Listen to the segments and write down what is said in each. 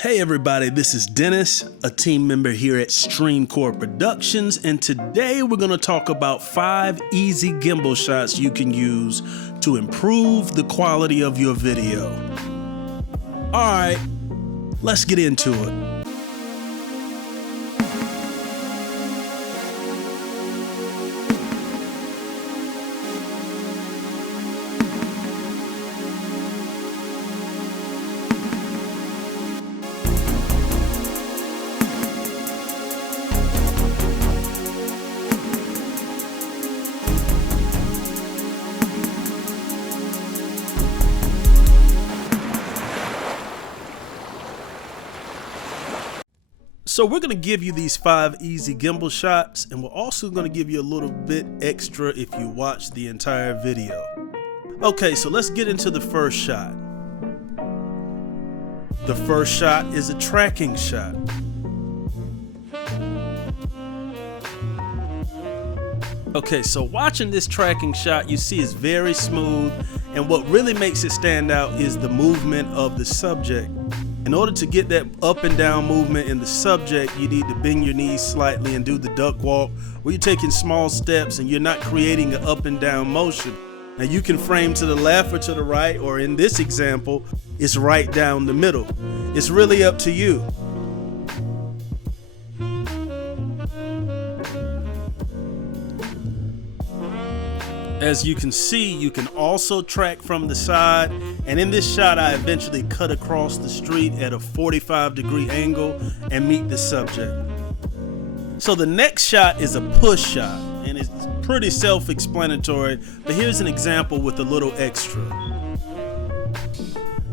Hey everybody, this is Dennis, a team member here at Streamcore Productions, and today we're going to talk about 5 easy gimbal shots you can use to improve the quality of your video. Alright, let's get into it. So we're going to give you these 5 easy gimbal shots, and we're also going to give you a little bit extra if you watch the entire video. Okay, so let's get into the first shot. The first shot is a tracking shot. Okay, so watching this tracking shot, you see it's very smooth, and what really makes it stand out is the movement of the subject. In order to get that up and down movement in the subject, you need to bend your knees slightly and do the duck walk, where you're taking small steps and you're not creating an up and down motion. Now you can frame to the left or to the right, or in this example, it's right down the middle. It's really up to you. As you can see, you can also track from the side, and in this shot I eventually cut across the street at a 45-degree angle and meet the subject. So the next shot is a push shot, and it's pretty self-explanatory, but here's an example with a little extra.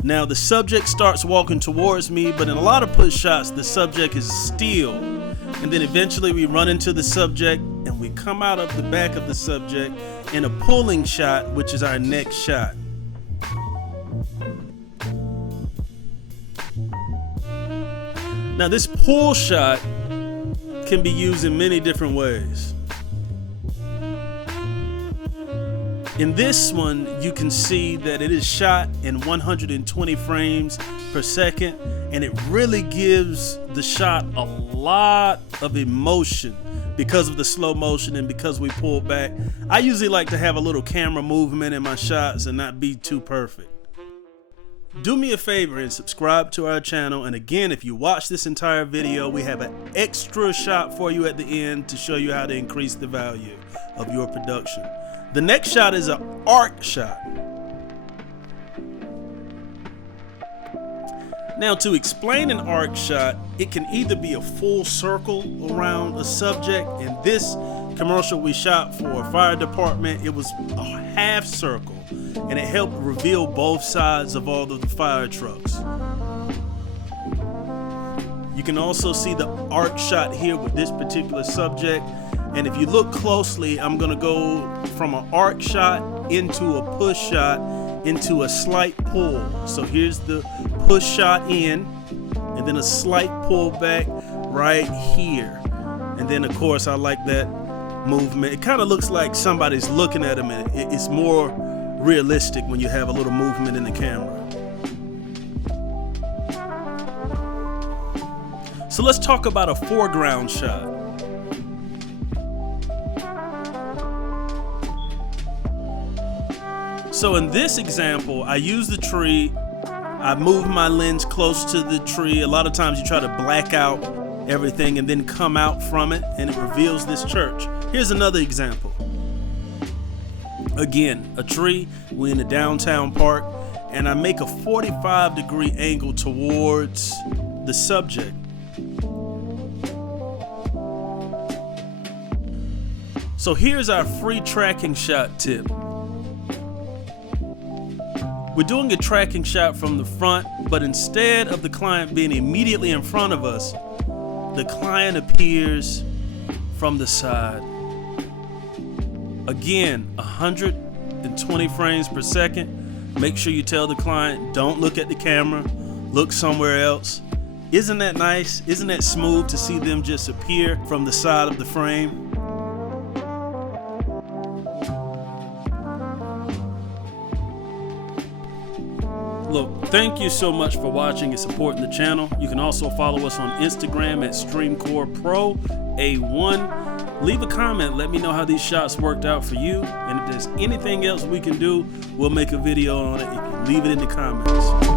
Now the subject starts walking towards me, but in a lot of push shots the subject is still, and then eventually we run into the subject and we come out of the back of the subject in a pulling shot, which is our next shot. Now this pull shot can be used in many different ways. In this one, you can see that it is shot in 120 frames per second, and it really gives the shot a lot of emotion because of the slow motion and because we pull back. I usually like to have a little camera movement in my shots and not be too perfect. Do me a favor and subscribe to our channel, and again, if you watch this entire video, we have an extra shot for you at the end to show you how to increase the value of your production. The next shot is an arc shot. Now, to explain an arc shot, it can either be a full circle around a subject. In this commercial we shot for a fire department, it was a half circle, and it helped reveal both sides of all of the fire trucks. You can also see the arc shot here with this particular subject. And if you look closely, I'm gonna go from an arc shot into a push shot into a slight pull. So here's the push shot in, and then a slight pull back right here. And then of course I like that movement. It kind of looks like somebody's looking at him, and it's more realistic when you have a little movement in the camera. So let's talk about a foreground shot. So in this example, I use the tree, I move my lens close to the tree. A lot of times you try to black out everything and then come out from it, and it reveals this church. Here's another example. Again, a tree, we're in a downtown park, and I make a 45-degree angle towards the subject. So here's our free tracking shot tip. We're doing a tracking shot from the front, but instead of the client being immediately in front of us, the client appears from the side. Again, 120 frames per second. Make sure you tell the client, don't look at the camera, look somewhere else. Isn't that nice? Isn't that smooth to see them just appear from the side of the frame? Look, thank you so much for watching and supporting the channel. You can also follow us on Instagram at StreamCorePro A1. Leave a comment, let me know how these shots worked out for you, and if there's anything else we can do, we'll make a video on it. Leave it in the comments.